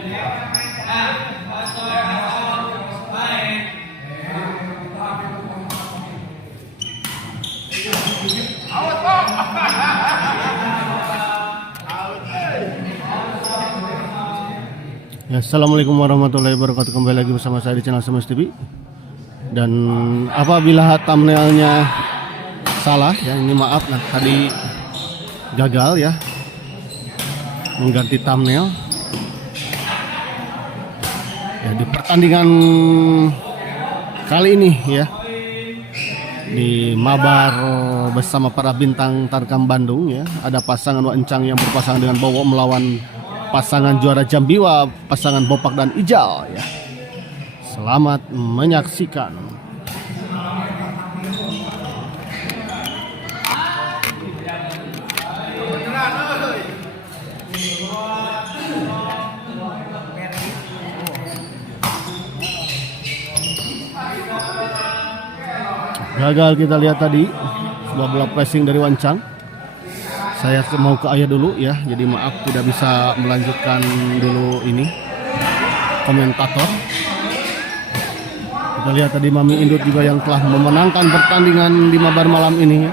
Ya, assalamualaikum warahmatullahi wabarakatuh. Kembali lagi bersama saya di channel Semes TV. Dan apabila thumbnailnya salah ya, ini maaf. Nah, tadi gagal ya mengganti thumbnail ya di pertandingan kali ini ya, di Mabar bersama para bintang Tarkam Bandung ya. Ada pasangan Wancang yang berpasangan dengan Bowo melawan pasangan juara Jambiwa, pasangan Bopak dan Ijal ya. Selamat menyaksikan. Gagal kita lihat tadi sebuah bola pressing dari Wancang. Saya mau ke ayah dulu ya, jadi maaf tidak bisa melanjutkan dulu ini komentator. Kita lihat tadi Mami Indut juga yang telah memenangkan pertandingan di Mabar malam ini ya.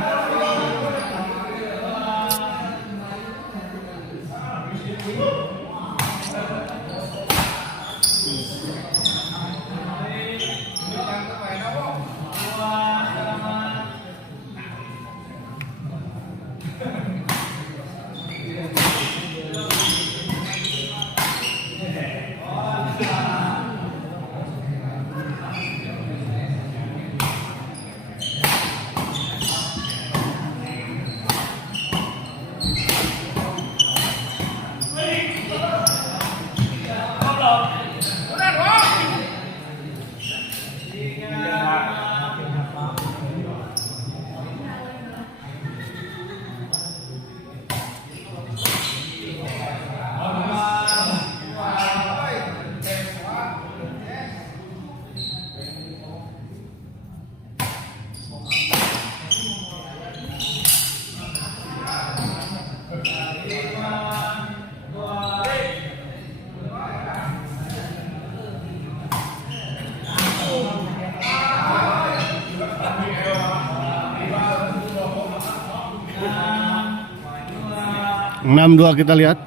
Enam dua kita lihat.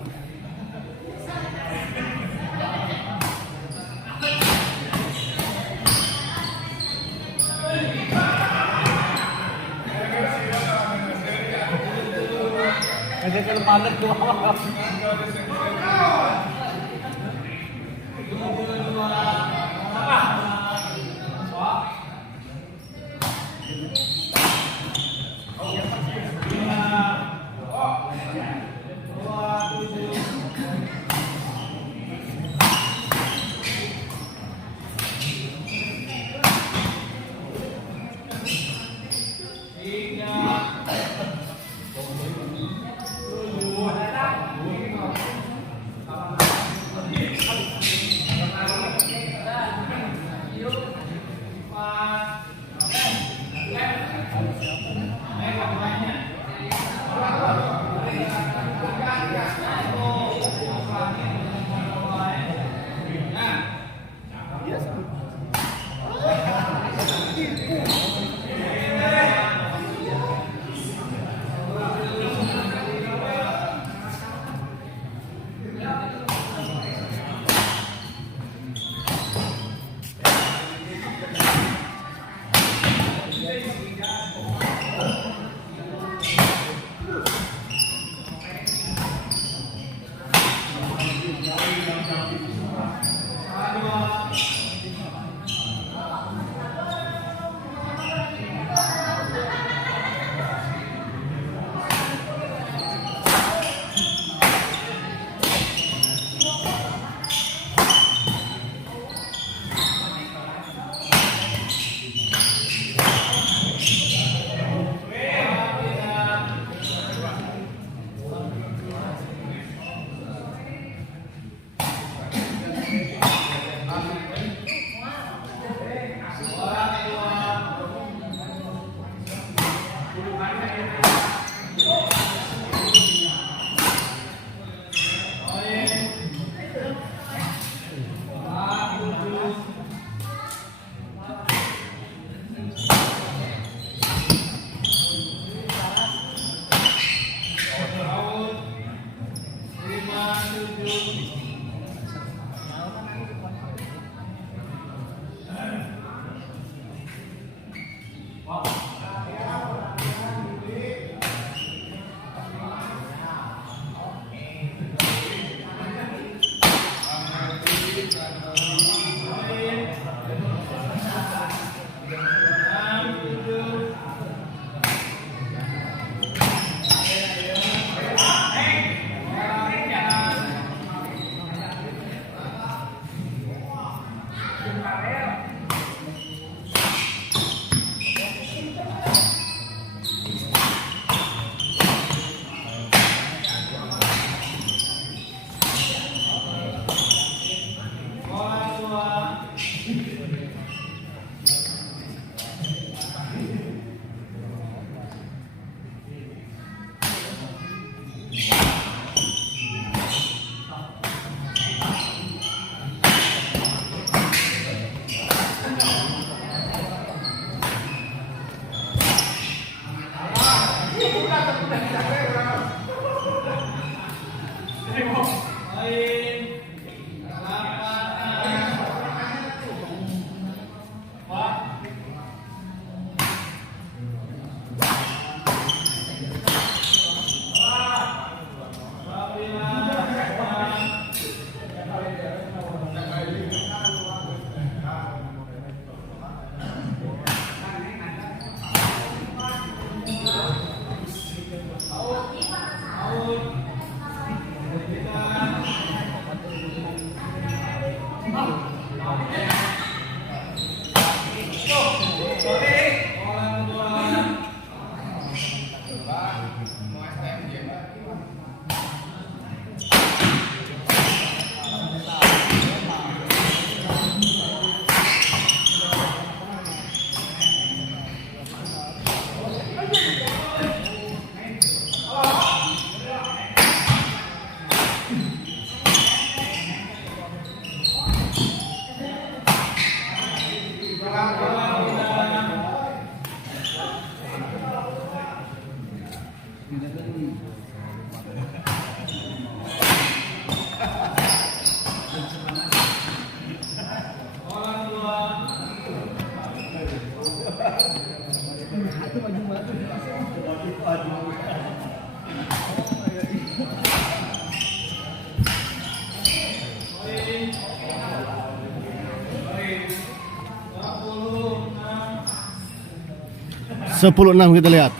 Sepuluh enam kita lihat.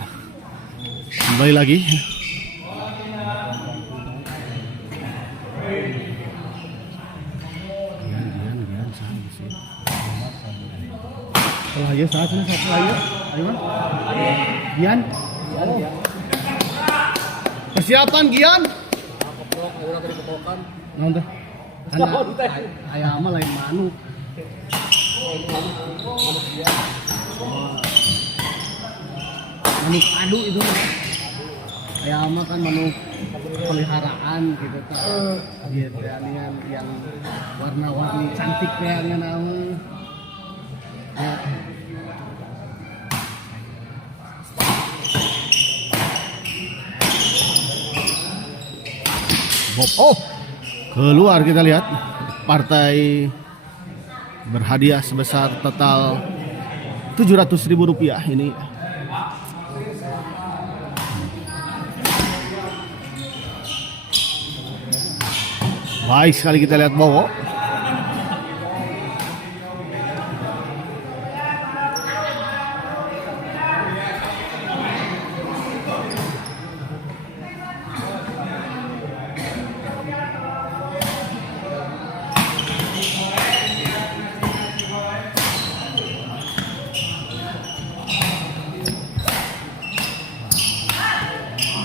Kembali lagi. Kalau aja saatnya satu ayo. Ayo man. Gian. Persiapan Gian. Naon teh? Aya mah lain manuk. Manuk adu itu ayam kan manuk peliharaan gitu kan gitu yang warna-warni cantik kayaknya nama ya. Oh keluar kita lihat partai berhadiah sebesar total Rp700.000 ini. Baik sekali kita lihat Bowo.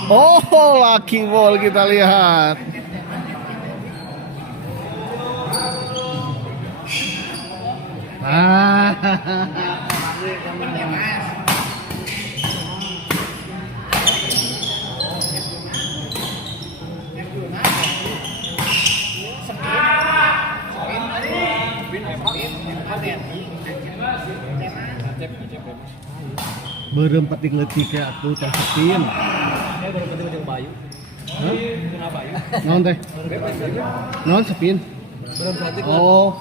Oh, lucky ball kita lihat. Berempat di letik ya tuh teh sepin. Berempat di Bayu. Naon teh? Naon sepin? Oh.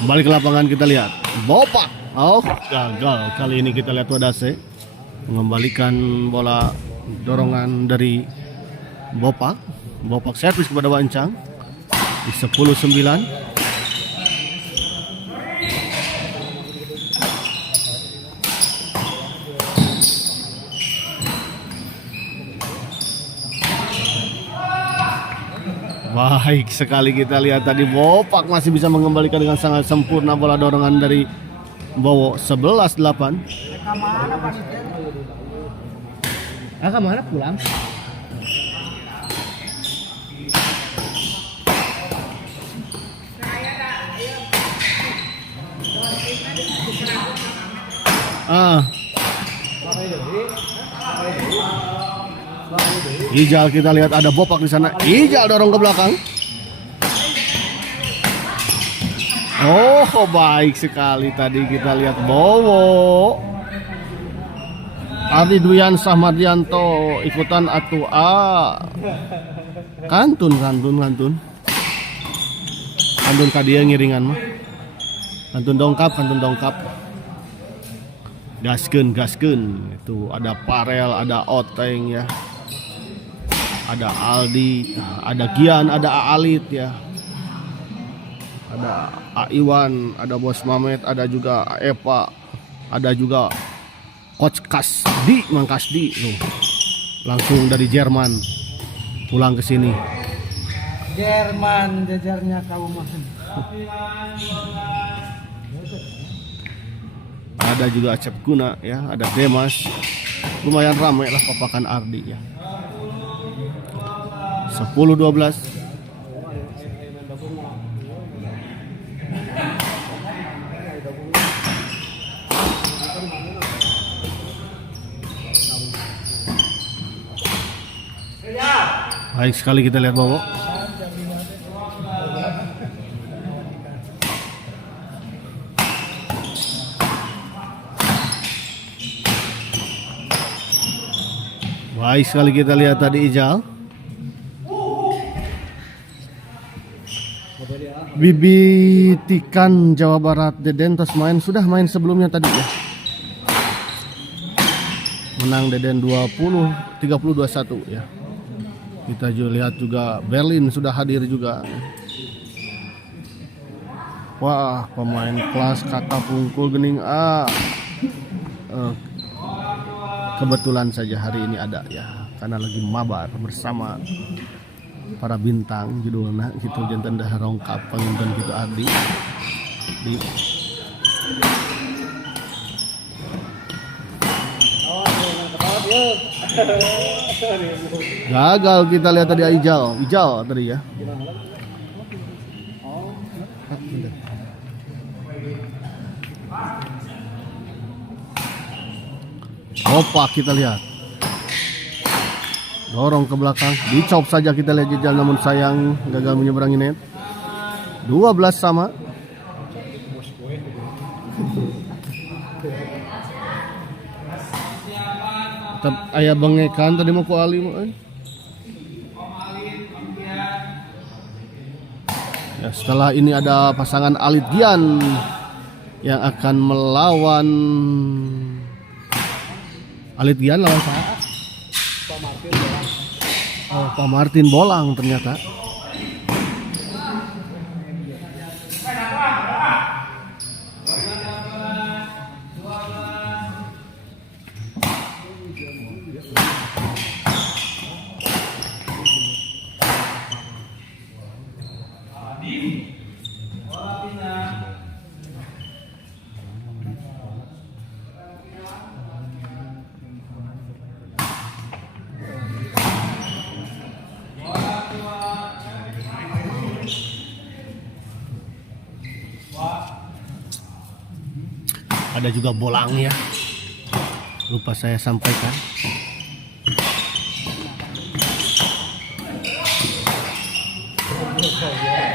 Kembali ke lapangan kita lihat. Bopak. Oh, gagal. Kali ini kita lihat Wadase mengembalikan bola dorongan dari Bopak. Bopak servis kepada Wancang di 10-9. Baik sekali kita lihat tadi Bopak masih bisa mengembalikan dengan sangat sempurna bola dorongan dari Bowo 11-8. Kemana pulang? Ijal kita lihat ada Bopak di sana. Ijal dorong ke belakang. Oh, baik sekali tadi kita lihat Bowo. Ardi Duyan Sahmardianto ikutan atu Kantun kadia ngiringan mah. Kantun dongkap. Gaskeun. Itu ada Parel, ada Oteng ya. Ada Aldi, ada Gian, ada Aalit ya. Ada Iwan, ada Bos Mamet, ada juga Epa, ada juga Coach Kasdi, Mang Kasdi loh. Langsung dari Jerman pulang ke sini. Jerman jajarnya kaumahan. Ada juga Acep Guna ya, ada Demas. Lumayan ramai lah papakan Ardi ya. 10-12. Baik sekali kita lihat Bowo. Baik sekali kita lihat tadi Ijal. Bibitikan Jawa Barat Deden terus sudah main sebelumnya tadi ya. Menang Deden 30-21 ya. Kita juga lihat juga Berlin sudah hadir juga. Wah, pemain kelas kata pungkul gening kebetulan saja hari ini ada ya, karena lagi mabar bersama para bintang judulnya gitu jantan dah rongkap penginten gitu Ardi di gagal kita lihat tadi Ijal tadi ya. Bopak kita lihat dorong ke belakang, dicop saja kita lihat Ijal namun sayang gagal menyeberangi net. 12 sama. Tetap ayah bengekan tadi mau ku Ali ya, setelah ini ada pasangan Alit Gian yang akan melawan Alit Gian lawan siapa? Oh, Pak Martin Bolang ternyata. Ada juga Bolang ya, lupa saya sampaikan.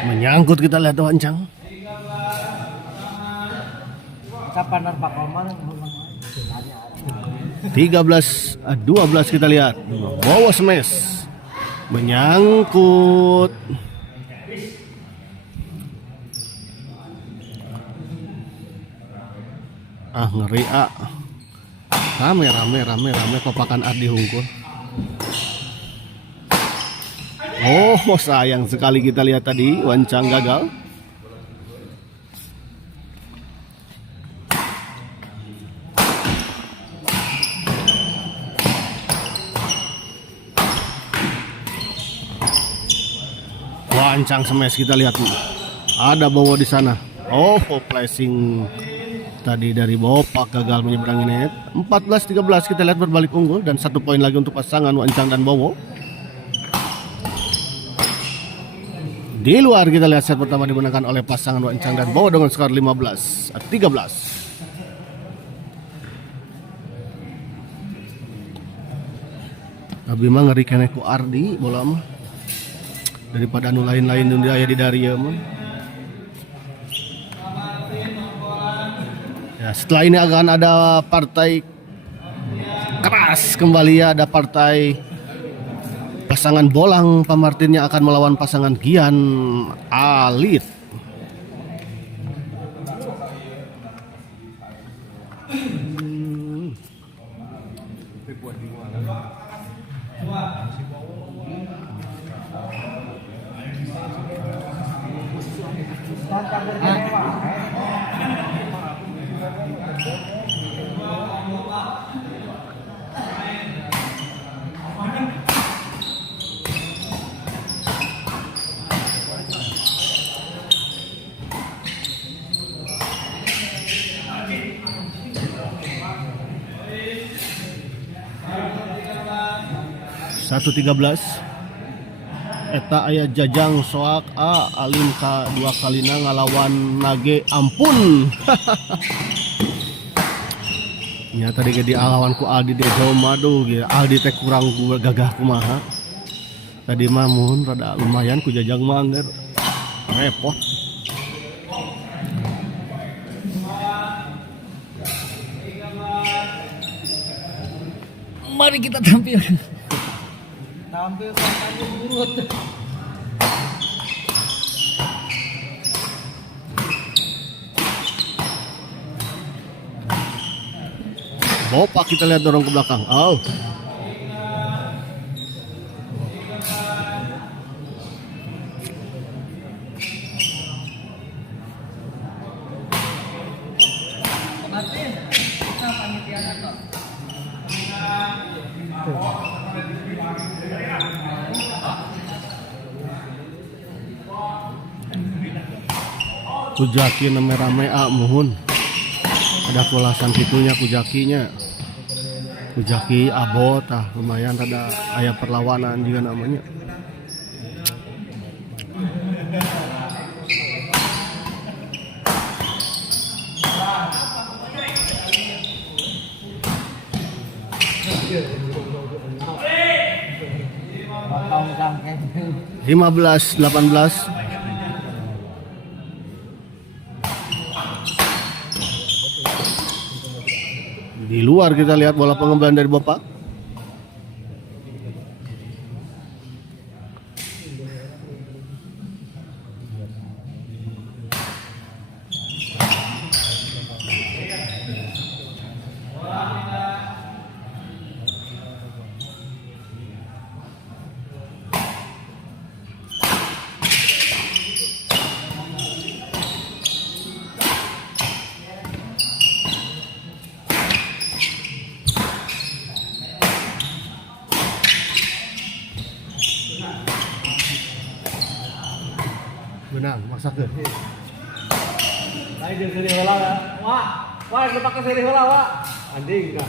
Menyangkut kita lihat Wancang. Kapan Pak Komar? 13-12 kita lihat. Bowo smash. Menyangkut. Ngeri Rame papakan Ardi Hungkul. Oh, sayang sekali kita lihat tadi wancang gagal. Wancang smash kita lihat. Ada Bowo di sana. Oh, flashing tadi dari Bopak gagal menyeberangi net. 14-13 kita lihat berbalik unggul dan 1 poin lagi untuk pasangan Wancang dan Bowo. Di luar kita lihat set pertama dimenangkan oleh pasangan Wancang dan Bowo dengan skor 15-13. Abi mah ngeri kene ku Ardi bola mah. Daripada anu lain-lain dunia aya di Daria mah. Ya, setelah ini akan ada partai keras kembali ya, ada partai pasangan Bolang Pamartin yang akan melawan pasangan Gian Alit. Satu 13. Eta aya Jajang Soak Alim ka 2 kalina ngalawan Nage ampun. Ya tadi ge dialawan ku Aldi Dejoma, aduh Aldi teh kurang gagah kumaha. Tadi mah mun rada lumayan ku Jajang mah angger repot. Mari kita tampil kampanye urut. Bopak kita lihat dorong ke belakang. Oh. Kujaki rame-rame mohon. Ada kulasan pitunya kujakinya. Kujaki abot lumayan ada aya perlawanan juga namanya. Lima 15-18. Di luar kita lihat bola pengembangan dari Bopak. Benang, maksakeun. Lain jeung seri heula ya. Wah, kita pakai seri heula, Wak. Anjing dah.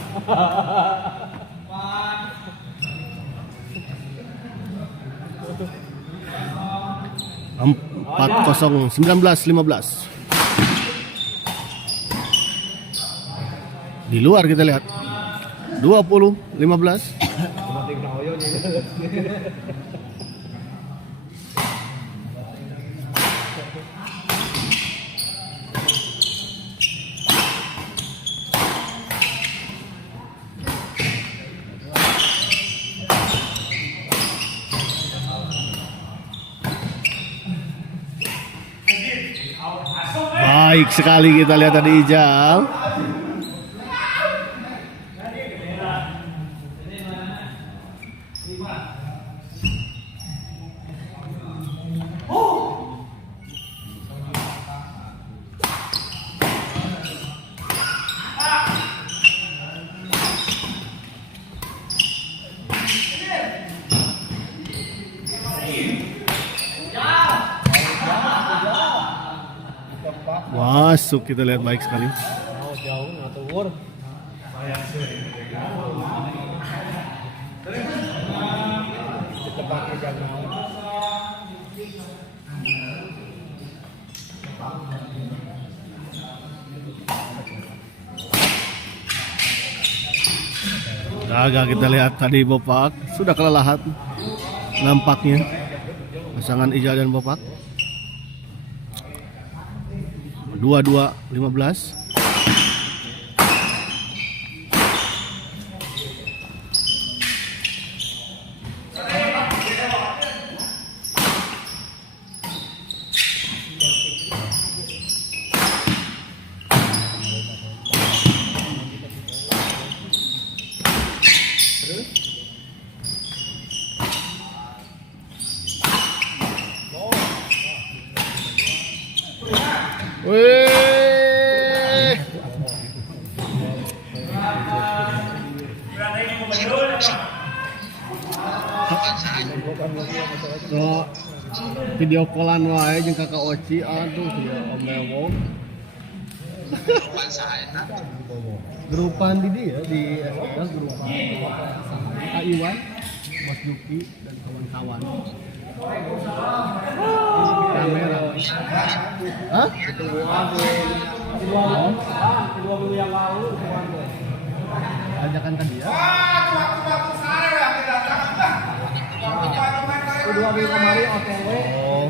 4-0, 19-15. Di luar kita lihat 20-15. Baik sekali kita lihat tadi Ijal. Masuk kita lihat baik sekali. Oh, jauh atau war. Gagal kita lihat tadi Bopak sudah kelelahan nampaknya pasangan Ijal dan Bopak. 22-15. Wih. So, video callan wae jeung Kakak Oci, aduh ya Om Lewo. Grupan di dia di SOS grupan Kak Iwan, Mas Yuki dan kawan-kawan. Kamera. Hah? Kedua minggu yang lalu Ajakan tadi ya. kedua minggu kemarin OTW Oh.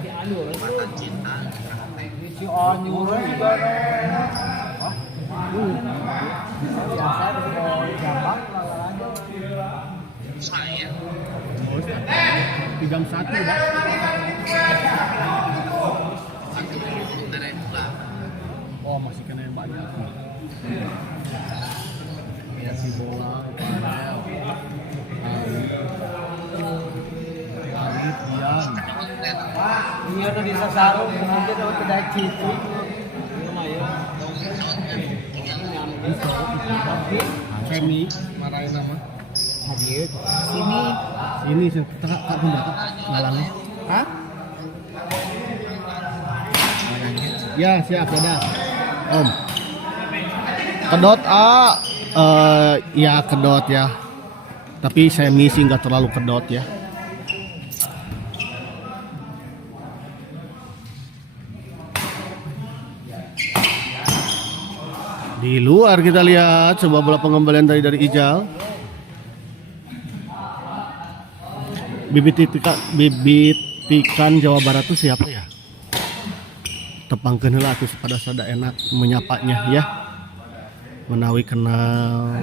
si Anyur juga biasa kalau gampang Saya Di jam 1 udah. dari pulang. Oh masih kena yang banyak. Ya si bola, Farel, Alif, Dian. iya tuh di Sasarung nanti dapat kedai cici Femi, marahin nama. hadir sini Ini sih tengah tak berapa ngalangnya. hah Ya siap udah. Om. Kedot ya kedot ya. Tapi semi sih nggak terlalu kedot ya. Di luar kita lihat sebuah bola pengembalian tadi dari Ijal. Bibit ikan Jawa Barat itu siapa ya? Tepangkeun heula atuh pada sada enak menyapanya ya. Menawi kenal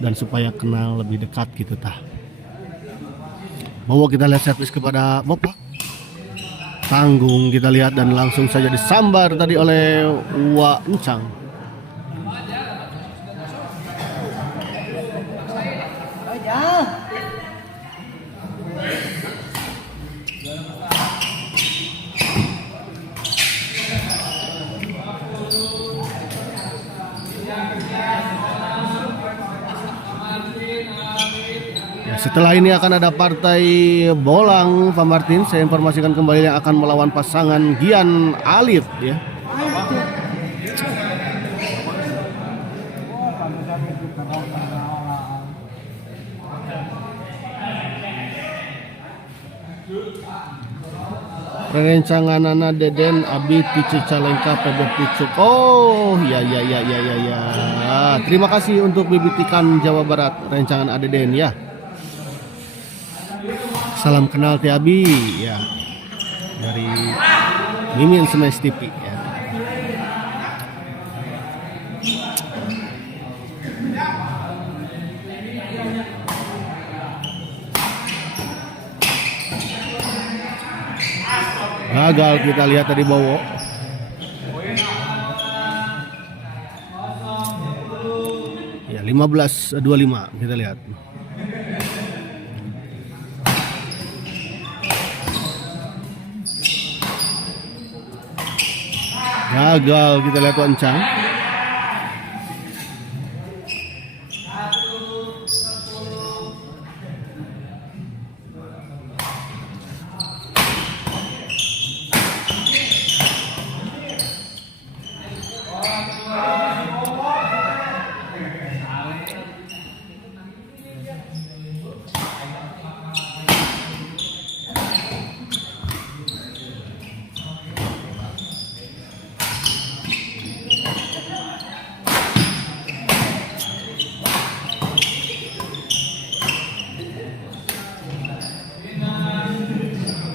dan supaya kenal lebih dekat gitu tah. Bawa kita lihat servis kepada Bapak. Tanggung kita lihat dan langsung saja disambar tadi oleh Wa Encang. Ya, setelah ini akan ada partai bolang Pak Martin. Saya informasikan kembali yang akan melawan pasangan Gian Alif ya. Rencanganana Deden Abi Picu Calengka PB Pucuk. Oh ya. Terima kasih untuk bibit ikan Jawa Barat rencangan Adeden ya. Salam kenal Ti Abi ya. Dari Mimin Smash TV ya. Gagal kita lihat tadi Bowo. 15-25 kita lihat. Gagal kita lihat Wancang.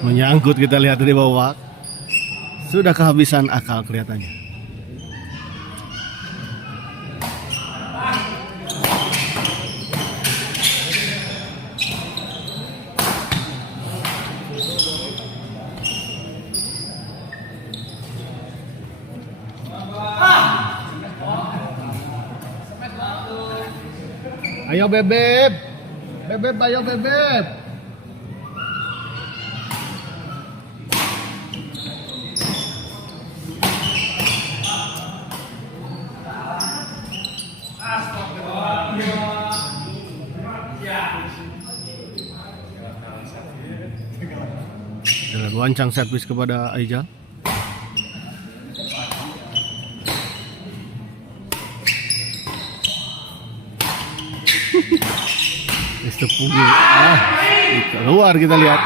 Menyangkut kita lihat di bawah. Sudah kehabisan akal kelihatannya. Ayo bebeb. Bebeb, ayo bebeb. Jalan Wancang servis kepada Aijal. Istepunggu. Keluar kita lihat.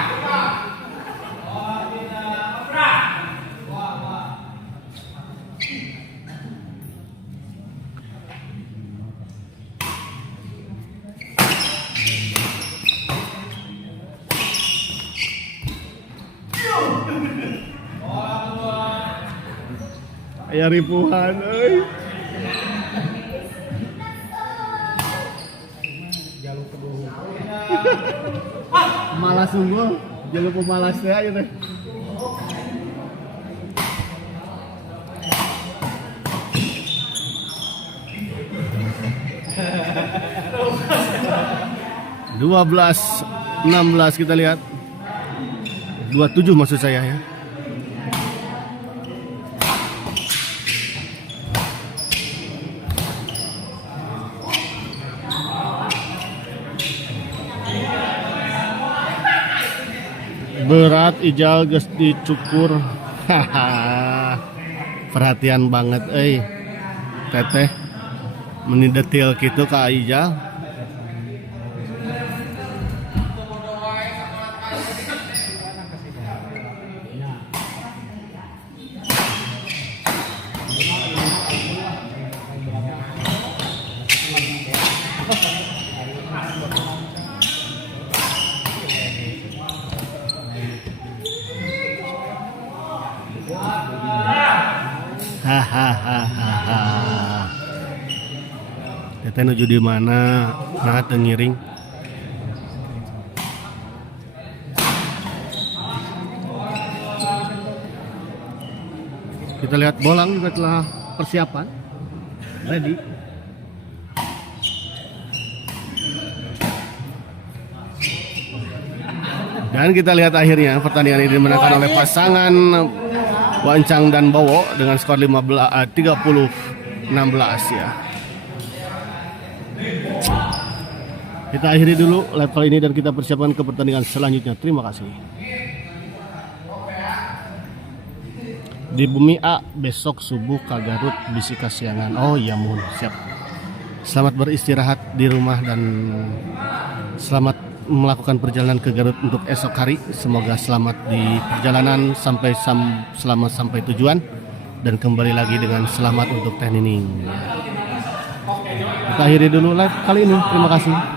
Aya ripuhan euy. Malas unggul, jalur pemalas teh aja teh. (12-16) kita lihat. 27 maksud saya ya. Berat Ijal geus dicukur. Perhatian banget teteh meni detail gitu ka Ijal. Hahaha. Teteh nuju di mana? Nah, teu ngiring. Kita lihat bolang juga telah persiapan. Ready. Dan kita lihat akhirnya pertandingan ini dimenangkan oleh pasangan Wancang dan Bowo dengan skor 30-16 ya. Kita akhiri dulu live kali ini dan kita persiapkan ke pertandingan selanjutnya. Terima kasih. Di Bumi A besok subuh ka Garut bisi kasiangan. Oh iya mohon siap. Selamat beristirahat di rumah dan selamat melakukan perjalanan ke Garut untuk esok hari. Semoga selamat di perjalanan selamat sampai tujuan dan kembali lagi dengan selamat untuk Teh Nining. Kita akhiri dulu live kali ini. Terima kasih.